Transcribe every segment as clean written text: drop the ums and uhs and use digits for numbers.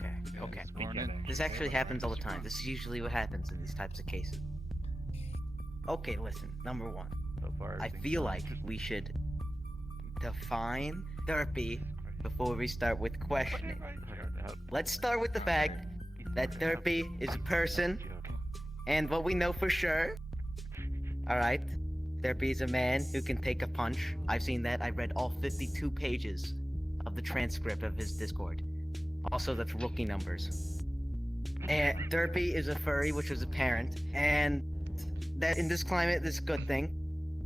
Okay. Morning. This actually happens all the time. This is usually what happens in these types of cases. Okay, listen. Number one, So far, I feel like we should define Derpy before we start with questioning. Let's start with the fact that Derpy is a person, and what we know for sure. Alright, Derpy is a man who can take a punch. I've seen that. I read all 52 pages of the transcript of his Discord. Also, that's rookie numbers. And Derpy is a furry, which was apparent, and that in this climate, this is a good thing.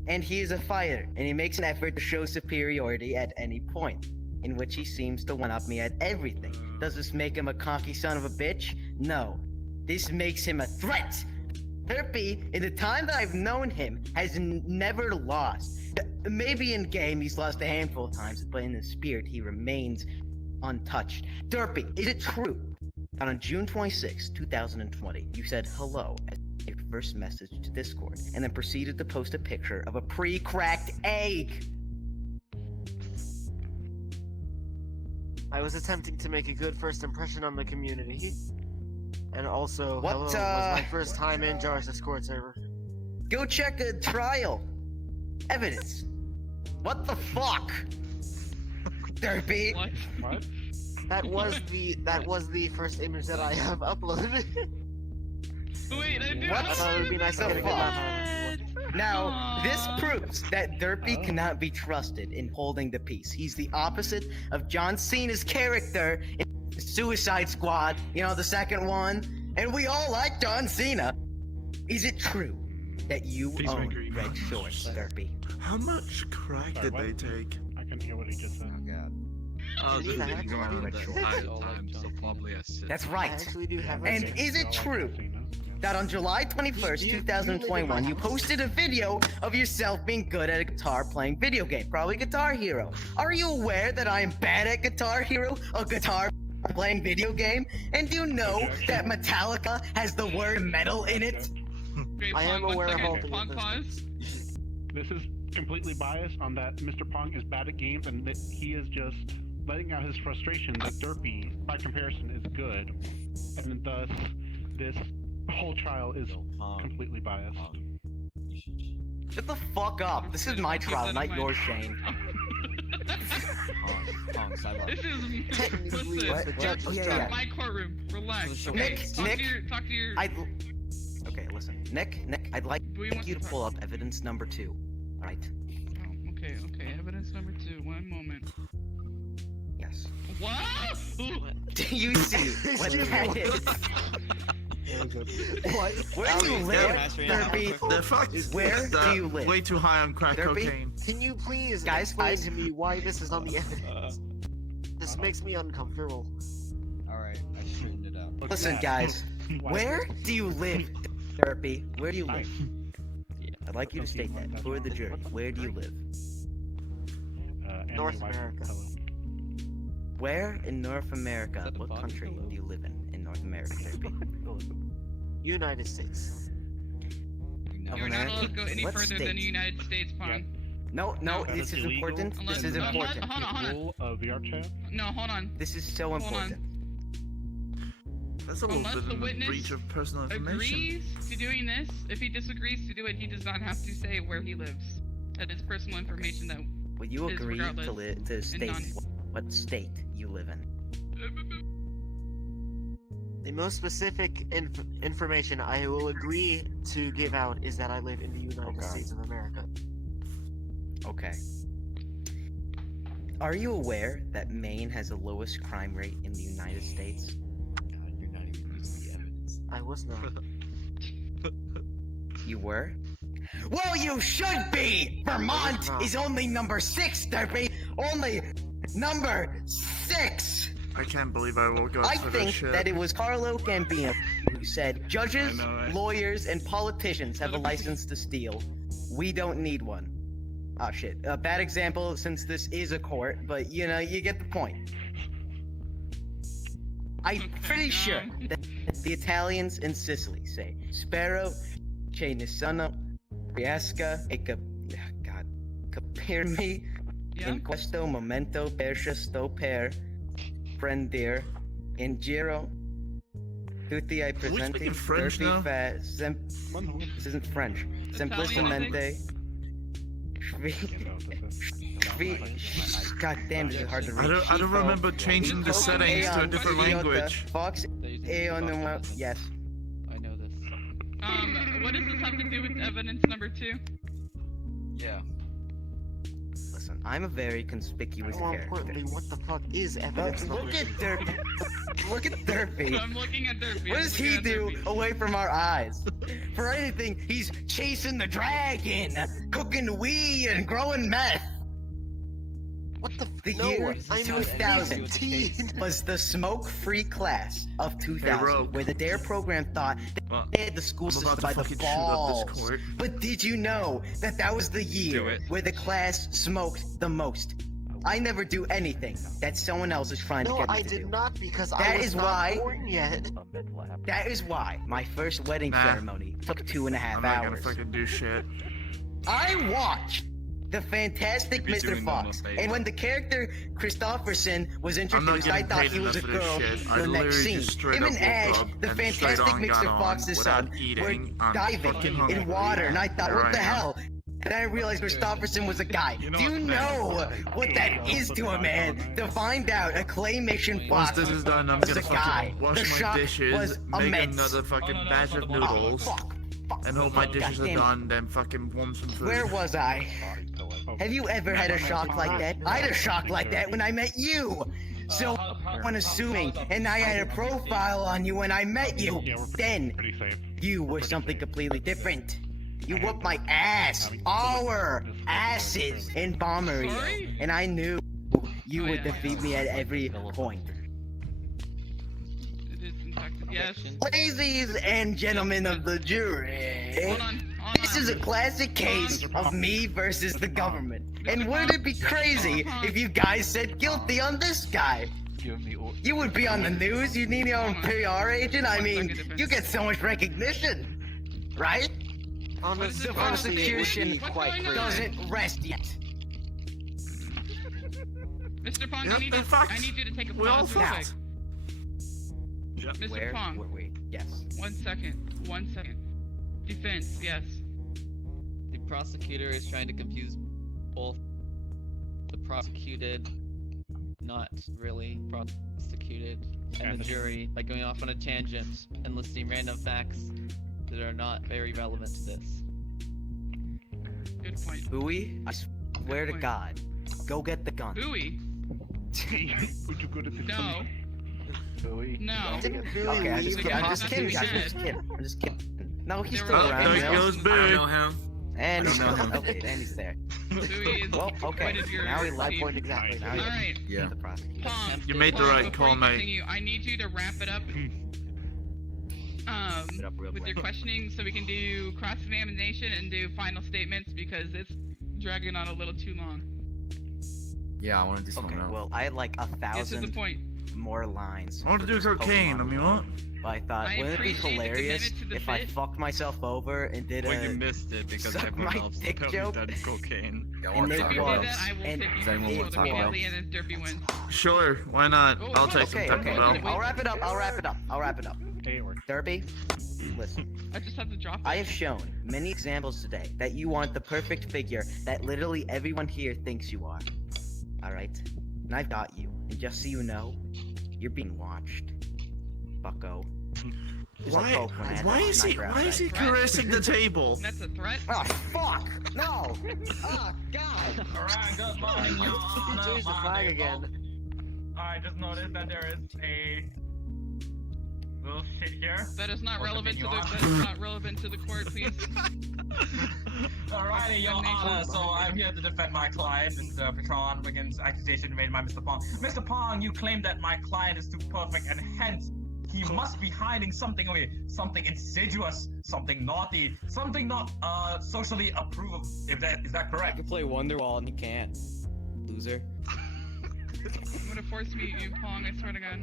And he is a fighter, and he makes an effort to show superiority at any point, in which he seems to one-up me at everything. Does this make him a cocky son of a bitch? No. This makes him a threat! Derpy, in the time that I've known him, has never lost. Maybe in game he's lost a handful of times, but in the spirit he remains untouched. Derpy, is it true that on June 26, 2020, you said hello as your first message to Discord, and then proceeded to post a picture of a pre-cracked egg? I was attempting to make a good first impression on the community. And also, What, hello was my first time in Jar's Discord server. Go check a trial. Evidence. What the fuck? Derpy. What? That was the first image that I have uploaded. Wait, I do. What I thought it would be nice to the get a good fuck? laugh on it. Now, this proves that Derpy cannot be trusted in holding the peace. He's the opposite of John Cena's character in Suicide Squad, you know, the second one. And we all like John Cena. Is it true that you own red shorts, Derpy? How much crack Sorry, did what? they take? I couldn't hear what he just said. Oh, Did he have you crack? are Red the shorts. time, so probably a six. That's I right. actually do have And a is it true that on July 21st, You- you 2021, you live in my posted a video of yourself being good at a guitar playing video game, probably Guitar Hero? Are you aware that I am bad at Guitar Hero, a guitar playing video game? And do you know that Metallica has the word metal in it? Wait, I am Pong, aware of one all second. things. Pong, pause. This is completely biased on that Mr. Pong is bad at games and that he is just letting out his frustration that Derpy, by comparison, is good. And thus, this whole trial is completely biased. Shut the fuck up. This is my trial, not yours, Shane. This is Technically, What? the What? judge Oh, was yeah, drunk. yeah. my courtroom. Relax. Nick, talk Nick, to your. Okay, listen. Nick, I'd like We want you to to pull up evidence number 2. Alright? Oh, okay. Evidence number 2. One moment. Yes. What? Do you see what that is? What? Where do you live, Derpy? The fact is Where that do you live? way too high on crack Derpy? cocaine. Can you please Guys, explain guys. to me why this is on the evidence? This makes me uncomfortable. Alright, I straightened it out. Look at Listen, that. guys. Why- Where do you live, Derpy? Where do you live? Yeah. I'd like you to state that for the jury. Where do you live? Anime North wife, America. hello. Where in North America? that the What body? country do you live in North America, Derpy? United States. You're not allowed to go any What further than state? the United States, Pong. No, That this is is illegal. important. This Unless- is unless- important. Hold on. Rule of VR chat. No, hold on. This is so Hold on. important. That's a little Unless bit the of a witness breach of personal information. Agrees to doing this. If he disagrees to do it, he does not have to say where he lives. That is personal information that. Will you Is agree regardless to state non- what state you live in? The most specific information I will agree to give out is that I live in the United States of America. Okay. Are you aware that Maine has the lowest crime rate in the United States? God, you're not even using the evidence. I was not. You were? Well, you should be! Vermont is only number 6, Derpy! Only number 6! I can't believe I will go I through this think shit. that it was Carlo Gambino who said, judges, I know, right? lawyers, and politicians have a license to steal. We don't need one. Oh shit. A bad example since this is a court, but you know, you get the point. I'm pretty sure that the Italians in Sicily say, Spero, che nessuno riesca e capirmi Yeah. in questo momento perché sto per prendere In Giro, tutti I presenti, speaking French now? this isn't French. Italian, I Simplicamente. God damn, this is hard to read. I don't remember changing the settings to a different language. Fox, yes. I know this. What does this have to do with evidence number 2? Yeah. Listen, I'm a very conspicuous More character. importantly, what the fuck is But evidence look number at 2? Derpy. Look at Derpy. I'm looking at Derpy. What I'm does looking he at do Derpy. away from our eyes? For anything, he's chasing the dragon, cooking weed, and growing meth. What the The no, year I'm 2000 15. was the smoke-free class of 2000, Rogue. where the DARE program thought Well, they had the school I'm system about by to the fucking shoot up balls. this court. But did you know that that was the Do year it. where the class smoked the most? I never do anything that someone else is trying to No, get me I to did do. not because That I was is not why- born yet. That is why my first wedding Nah. ceremony took 2.5 I'm not gonna hours. fucking do shit. I watched the fantastic You'd be Mr. doing normal Fox, things. and when the character Christopherson was I'm not introduced, I getting thought paid he was a enough for girl this shit. for I the next literally scene. just straight Him up and woke Ash, up the and straight fantastic on Mr. got on Fox's son, without were eating. I'm diving fucking hungry. in water, and I thought, There what I the am. hell? And I realized Christopherson was a guy. You know Do you what? know what that is to a man? To find out a claymation Once Fox this is done, I'm was gonna a guy. fucking wash The my shock was dishes, make immense. another fucking Oh, no, batch it's of not the bottom. noodles, Fuck. and hope my dishes are Goddamn. done, then fucking warm some food. Where was I? Have you ever had a shock like that? I had a shock like that when I met you. So, unassuming, and I had a profile on you when I met you. Yeah, we're Then, pretty safe. you were something completely different. You whooped my ass, our asses in Bombery, Sorry? and I knew you Oh, would yeah. defeat me at every point. It is in fact yes. Ladies and gentlemen of the jury, Hold on. this is a classic case of me versus the government. And wouldn't it be crazy if you guys said guilty on this guy? You would be on the news, you need your own PR agent, I mean, you get so much recognition, right? Honestly, The honestly, it would prosecution be quite What's crazy. doesn't rest yet. Mr. Pong, Yep, I need in fact, you to take a we all pause real quick. fucked. Mr. Where Pong, were we? Yes. 1 second. 1 second. Defense, yes. The prosecutor is trying to confuse both the prosecuted, not really prosecuted, and the jury by going off on a tangent and listing random facts that are not very relevant to this. Good point. Bowie, I swear to point. God, go get the gun. Bowie? Would you go to the No. No. Didn't Billy Okay, I'm leave just the kidding. I'm just kidding, guys. I'm prosecution? just kidding. I'm just kidding. No, he's There still were- around. There you know? goes I Big. don't know him. And I he's don't know him. okay, and he's there. Bowie is Well, okay. appointed your Now he My chief. point exactly. Now he's Alright. Yeah. the prosecutor. Pong. You made the Pong, right before call, you mate. continue, I need you to wrap it up. it up real With your quick. questioning, so we can do cross-examination and do final statements because it's dragging on a little too long. Yeah, I want to do something Okay, else. well, I had like Get to the 1,000 point. more lines. I want to for do this cocaine, I Pokemon mean, run, what? But I thought, I wouldn't it be appreciate the hilarious commitment to the if I bit. fucked myself over and did Well, you a missed it because suck everyone my else dick has joke? done cocaine. Yeah, And If it you do was. that, I will And take you Does anyone to want to talk immediately and then Derpy wins. Sure, why not? Oh, I'll take Okay, some okay. Taco Bell. Wait. I'll wrap it up. I'll wrap it up. I'll wrap it up. Hey, it works. Derpy, listen. I just have to drop it. I have shown many examples today that you want the perfect figure that literally everyone here thinks you are. Alright? And I've got you. And just so you know, you're being watched. Bucko. Just like Pope when I had Why that is he? sniper Why is he outside. caressing the table? That's a threat. Oh, fuck! No! Oh God! Alright, good morning, Your He Honor. changed the My flag name again. I just noticed that there is a little shit here. That is not We'll relevant to the. continue That is not relevant to the court, please. Alrighty, Your Explanation. Honor. So I'm here to defend my client, Mr. Derpytron, against accusation made by Mr. Pong. Mr. Pong, you claim that my client is too perfect, and hence he must be hiding something away, something insidious, something naughty, something not socially approved. If that is that I correct? can play Wonderwall and you can't. Loser. I'm gonna force mute you, Pong. I swear to God.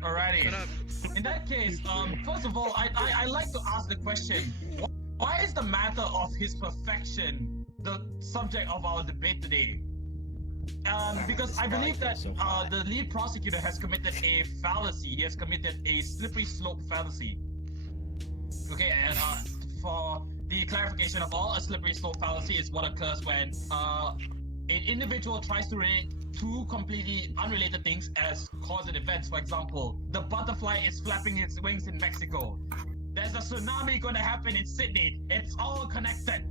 Alrighty. Shut up. In that case, first of all, I like to ask the question: why is the matter of his perfection the subject of our debate today? Because I believe that the lead prosecutor has committed a fallacy. He has committed a slippery slope fallacy. Okay, and for the clarification of all, a slippery slope fallacy is what occurs when an individual tries to relate two completely unrelated things as cause and events. For example, the butterfly is flapping its wings in Mexico. There's a tsunami going to happen in Sydney. It's all connected.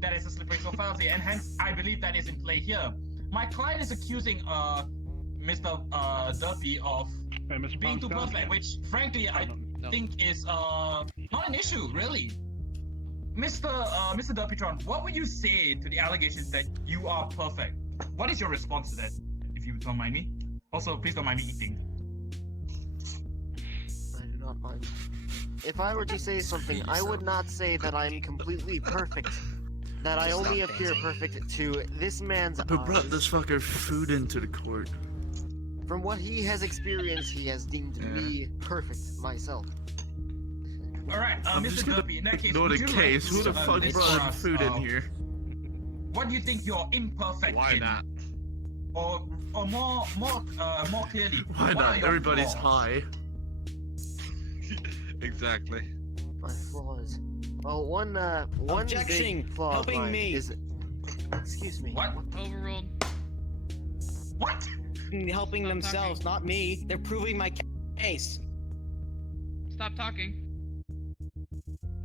That is a slippery slope fallacy, and hence I believe that is in play here. My client is accusing Mr. Derpy of being too perfect, which frankly I think is not an issue, really. Mr. Derpytron, what would you say to the allegations that you are perfect? What is your response to that, if you don't mind me? Also, please don't mind me eating. I do not mind. If I were to say something, I would not say that I'm completely perfect. That I only appear perfect to this man's Who brought eyes. this fucker food into the court? From what he has experienced, he has deemed me perfect myself. Alright, Mr. Derpy, in that case, Ignore would the you case. Who like the to, fuck discuss, brought food in here? What do you think your imperfect Why in? not? Or more clearly, Why what are not? your Everybody's flaws? high. Exactly. My flaws. Well, one Objection! big flaw of Helping mine me! is. Excuse me. What? Overruled. What? Helping Stop themselves, not me. They're proving my case. Stop talking.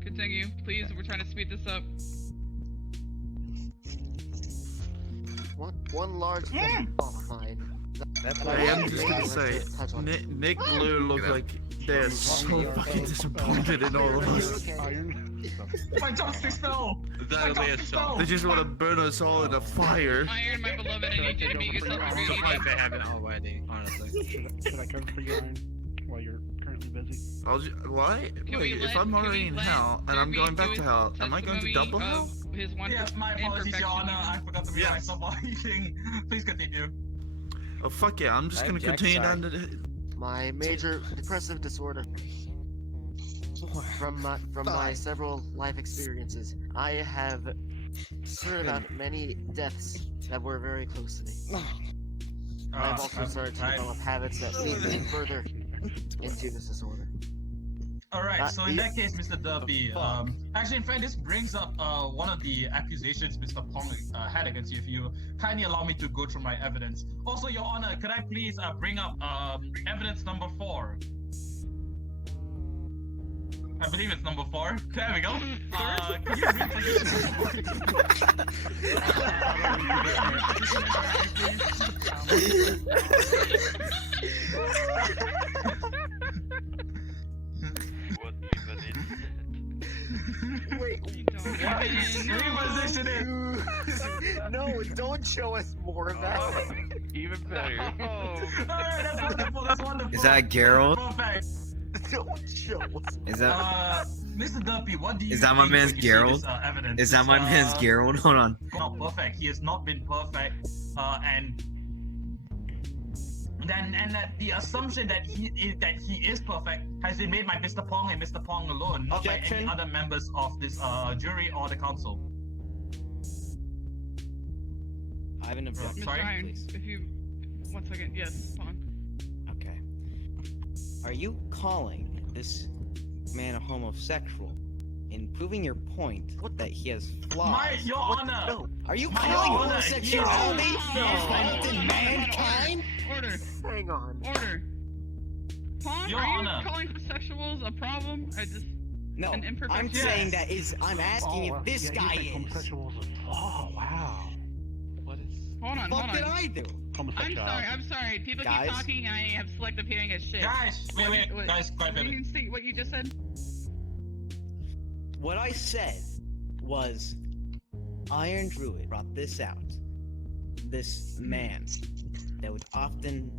Continue, please. We're trying to speed this up. One large flaw of mine. Hey, I'm just gonna say, Nick Blue looks like they're so fucking disappointed in all of us. My chopsticks fell! That'll be a shot. They just want to burn us all in a fire. Iron, my beloved, I need you to meet yourself I'm in surprised they haven't already, honestly. Should I cover for you, Iron, while you're currently busy? Why? Can Wait, we if let- I'm can already we in let hell and I'm Derpy going back do to his hell, am I going to testimony double of hell? His one Yes, my apologies, Your Honor. I imperfection. forgot to realize while eating. Please continue. Oh fuck yeah, I'm just I gonna object, continue sorry. down to My major depressive disorder. From my several life experiences, I have heard about many deaths that were very close to me. I've also started to develop habits that lead me further into this disorder. Alright, so in that case, Mr. Derpy, actually, in fact, this brings up one of the accusations Mr. Pong had against you. If you kindly allow me to go through my evidence. Also, Your Honor, could I please bring up evidence number 4? I believe it's number 4. There we go. Could you read Wait, reposition it. no, don't show us more of that. Even better. Alright, that's wonderful. That's wonderful. Is that Geralt? Perfect. Don't show us. Is that Mr. Derpy, what do you Is that my think man's when you see Geralt? this, evidence? is that my man's Geralt? Hold on. Not perfect. He has not been perfect, and that the assumption that he is perfect has been made by Mr. Pong and Mr. Pong alone, not by any Objection. other members of this jury or the council. I have an objection, Mr. Sorry? Iron, please. if you... 1 second, yes, Pong. Okay. Are you calling this man a homosexual in proving your point that he has flaws? Your Honor! No. Are you My calling Honor, homosexuality no. a fault in mankind? Order! Hang on. Order! Pong, Your are you Honor. calling homosexuals a problem? I just... No, An imperfect- I'm Yes. saying that is. I'm asking if this guy is. Oh, wow. What is? Hold on, What hold did on. I do? I'm sorry. People Guys? keep talking and I have selective hearing as shit. Guys, wait, guys, quiet a You minute. didn't see what you just said? What I said was, Iron Druid brought this out. This man that would often